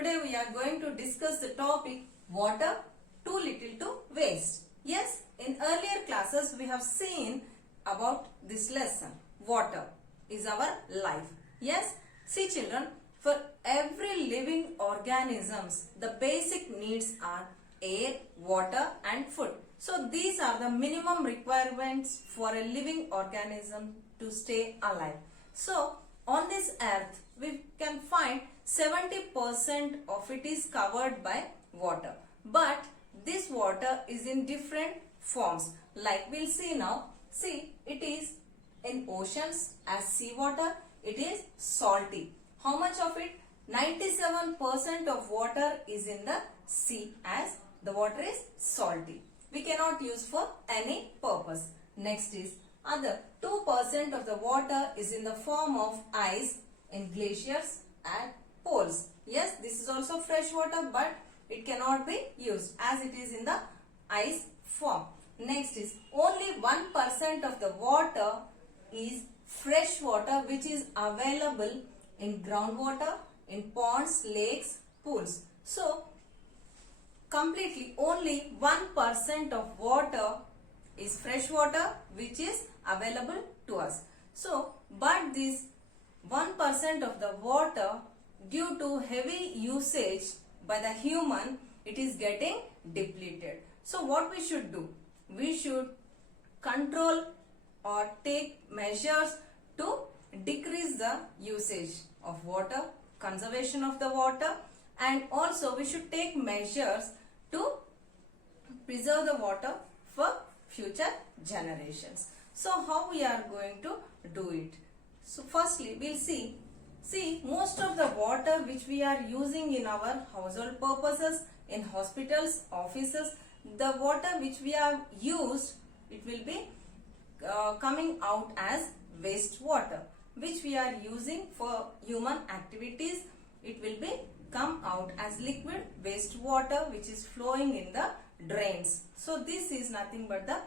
Today we are going to discuss the topic water too little to waste. Yes, in earlier classes we have seen about this lesson. Water is our life. Yes, see children, for every living organisms the basic needs are air, water and food. So these are the minimum requirements for a living organism to stay alive. So on this earth we can find 70% of it is covered by water. But this water is in different forms. Like we'll see now. See, it is in oceans as seawater. It is salty. How much of it? 97% of water is in the sea as the water is salty. We cannot use for any purpose. Next is other 2% of the water is in the form of ice in glaciers and poles. Yes, this is also fresh water, but it cannot be used as it is in the ice form. Next is only 1% of the water is fresh water, which is available in groundwater, in ponds, lakes, pools. So completely only 1% of water is fresh water which is available to us. So but this 1% of the water, due to heavy usage by the human, it is getting depleted. So what we should do? We should control or take measures to decrease the usage of water, conservation of the water, and also we should take measures to preserve the water for future generations. So how we are going to do it? So firstly we'll see most of the water which we are using in our household purposes, in hospitals, offices, the water which we have used, it will be coming out as waste water, which we are using for human activities. It will be come out as liquid waste water which is flowing in the drains. So this is nothing but the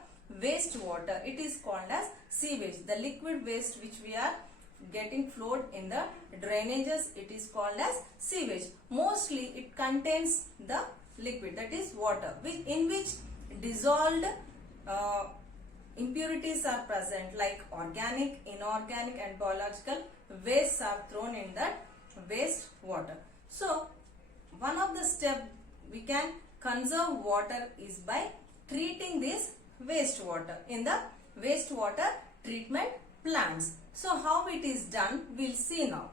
waste water. It is called as sewage. The liquid waste which we are getting flowed in the drainages, it is called as sewage. Mostly it contains the liquid, that is water, in which dissolved impurities are present, like organic, inorganic and biological wastes are thrown in that waste water. So one of the steps we can conserve water is by treating this wastewater in the wastewater treatment plants. So how it is done, we'll see now.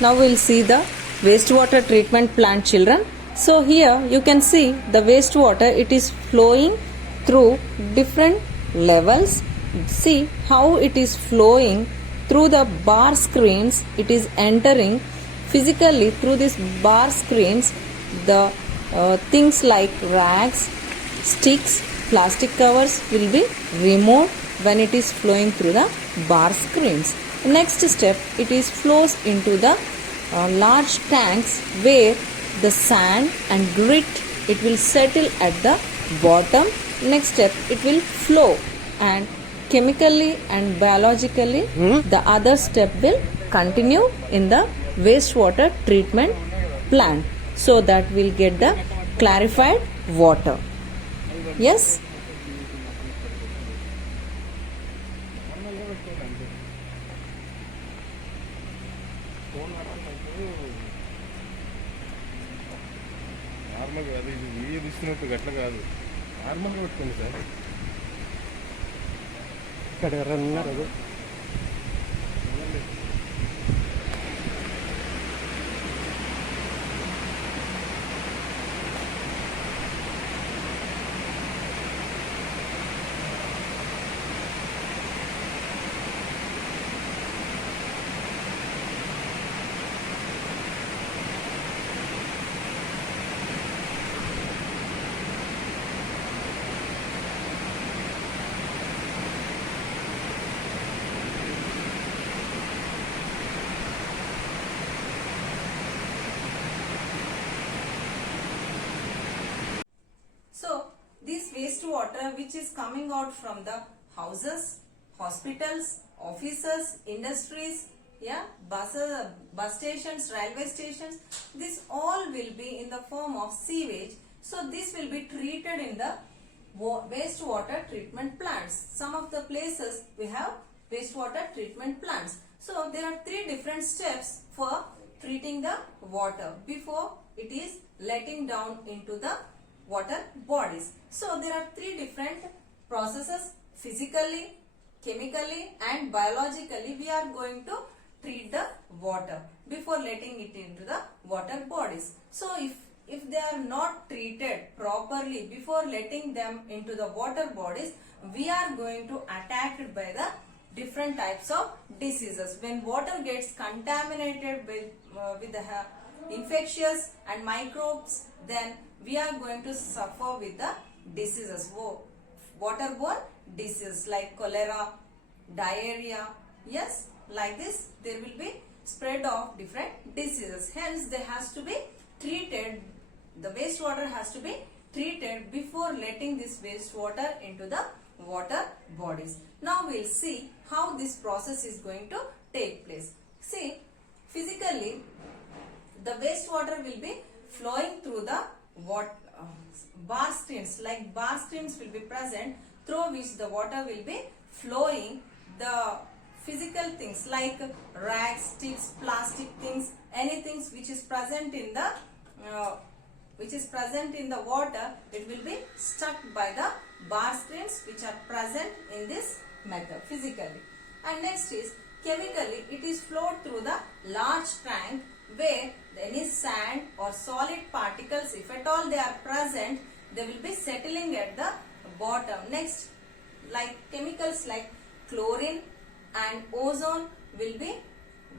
Now we'll see the wastewater treatment plant, children. So here you can see the wastewater, it is flowing through different levels. See how it is flowing through the bar screens. It is entering physically through these bar screens. The things like rags, sticks, plastic covers will be removed when it is flowing through the bar screens. Next step, it is flows into the large tanks where the sand and grit, it will settle at the bottom. Next step, it will flow, and chemically and biologically the other step will continue in the wastewater treatment plant, so that we'll get the clarified water. Yes. నార్మల్గా అది video తీసుకున్నట్టు గట్ల కాదు, నార్మల్గా పెట్టుకోండి sir. ఇక్కడ ఎవరైనా ఉన్నారు అది wastewater which is coming out from the houses, hospitals, offices, industries, yeah, buses, bus stations, railway stations, this all will be in the form of sewage. So this will be treated in the wastewater treatment plants. Some of the places we have wastewater treatment plants. So there are 3 different steps for treating the water before it is letting down into the water bodies. So there are 3 different processes: physically, chemically and biologically. We are going to treat the water before letting it into the water bodies. So if they are not treated properly before letting them into the water bodies, we are going to attacked by the different types of diseases. When water gets contaminated with the infectious and microbes, then we are going to suffer with the diseases, waterborne diseases like cholera, diarrhea. Yes, like this there will be spread of different diseases. Hence they has to be treated, the wastewater has to be treated before letting this wastewater into the water bodies. Now we'll see how this process is going to take place. See, physically the wastewater will be flowing through the bar streams, like bar streams will be present through which the water will be flowing. The physical things like rags, sticks, plastic things, anything which is present in the water, it will be stuck by the bar streams which are present in this method physically. And next is chemically, it is flowed through the large tank where any sand or solid particles, if at all they are present, they will be settling at the bottom. Next, like chemicals like chlorine and ozone will be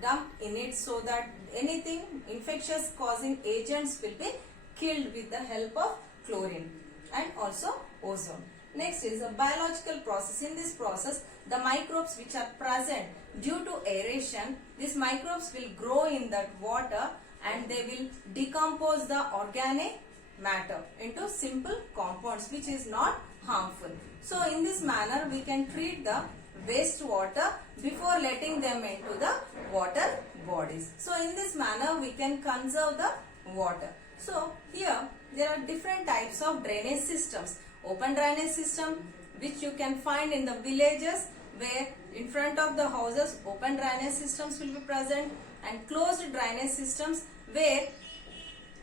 dumped in it, so that anything infectious causing agents will be killed with the help of chlorine and also ozone. Next is a biological process. In this process, the microbes which are present due to aeration, these microbes will grow in that water and they will decompose the organic matter into simple compounds which is not harmful. So in this manner we can treat the wastewater before letting them into the water bodies. So in this manner we can conserve the water. So here there are different types of drainage systems. Open drainage system, which you can find in the villages where in front of the houses open drainage systems will be present, and closed drainage systems where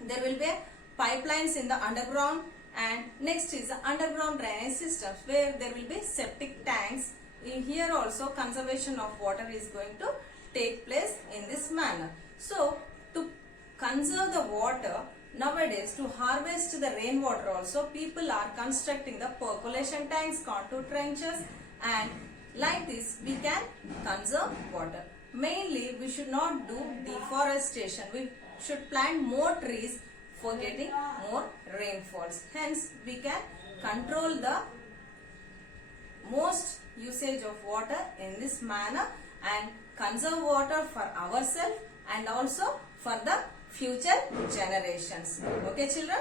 there will be pipelines in the underground. And next is the underground drainage systems where there will be septic tanks. In here also conservation of water is going to take place in this manner. So to conserve the water, nowadays to harvest the rainwater also, people are constructing the percolation tanks, contour trenches, and like this we can conserve water. Mainly we should not do deforestation. We should plant more trees for getting more rainfalls. Hence we can control the most usage of water in this manner and conserve water for ourselves and also for the future generations. Okay children?